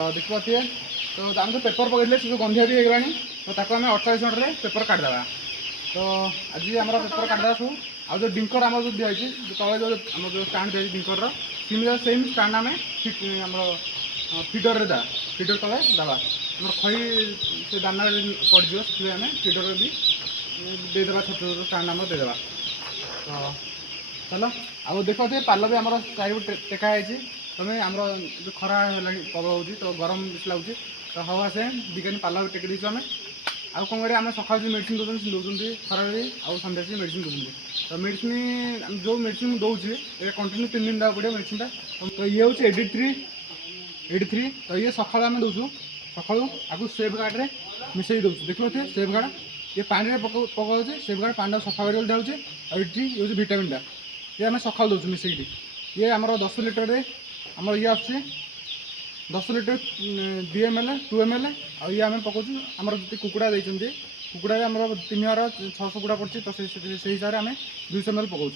देखी पारे तो आम जो पेपर पकड़े से गंधिया भी होगा तो ताको आम 48 मिनट पेपर काटिदेवा। तो आज आम पेपर काटिदेवा सब आ जो डिंकर आम जो दिखाई तले जो आम जो स्टाण दिखाई डिंकर सेम स्टाण आम फिडर दा फिडर तले दवा आम खई से दाना पड़ो से आम फिडर भी देदेवा छोट छोट स्टाण आम देदेवा। तो चलो आउ देख पाल भी आम चारि टेकाई तुम्हें आम जो खरा प्रबल हो तो गरम बेस लगुच तो हवा से बिकानी पाल टेक देचु आम आउ कौन करें आम सकाल जो मेडिसिन दौरान दौरान खरारे आउ सन्ध्या से मेडिसिन दौरान तो मेडिसिन जो मेडिसिन दौचे ये कंटिन्यू 3 दिन देवा पड़े मेडिसिन तो ये हूँ 83 तो ये सका आम दौचु सका आगे सेफ गार्ड में मिसई दौचु देखिए सेफ गार्ड ये पानी पकाऊे सेफ गार्ड पानी सफा कर दिखाऊे और ये हूँ भिटामिन टा ये आम सका दौचु मिसई ये आम 10 लिटर आमर ये आस 10 लिटर 2 ml 2 ml और ये आम पकाऊँ आमर जो कुकुड़ा देते कुकुड़ा आम 3600 कुकुड़ा पड़ी तो से हिसाब से आम 200 ml पकाऊँ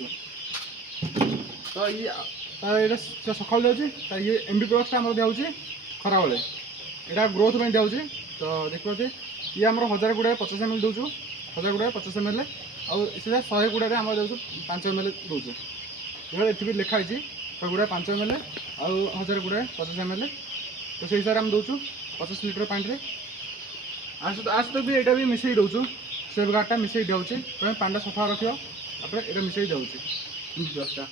तो ये सका जाऊँगी ये एमबी प्लस आम दिखाऊँ खरा बेले यहाँ ग्रोथ में दिखाऊँ तो देखिए ये आम 1000 गुड़ा 50 ml दौचु 1000 गुड़ा 50 ml और सीधा 100 गुड़ा आम दौचु 5 ml दौचु ये लिखाई 100 गुड़ा 5 ml और 1000 गुड़ा 50 ml तो से हिसाब से आम दौचु 50 लिटर पानी में आज तो भी यहाँ भी मिसई दौचु सेफ गार्डटा मिसई दिखाऊँ तुम्हें पानी सफा रख ये मिसई दिखाऊँ दसटा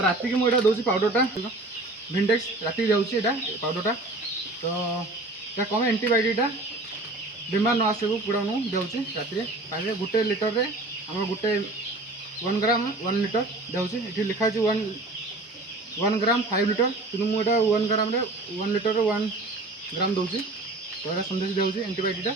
रात की मुझे दौर पाउडरटा भिंडेक्स राति जाऊँगी यहाँ पाउडरटा तो यहाँ कम एंटीबायोटिकटा बीमार न आसू कुड़ा देउची राति पानी गोटे लिटर रे आम गोटे 1 ग्राम 1 लिटर देउची ये लिखाई 1 ग्राम 5 लिटर कि मुझे 1 ग्राम रे 1 लिटर 1 ग्राम दौची तो सन्देश देउची एंटीबायोटिकटा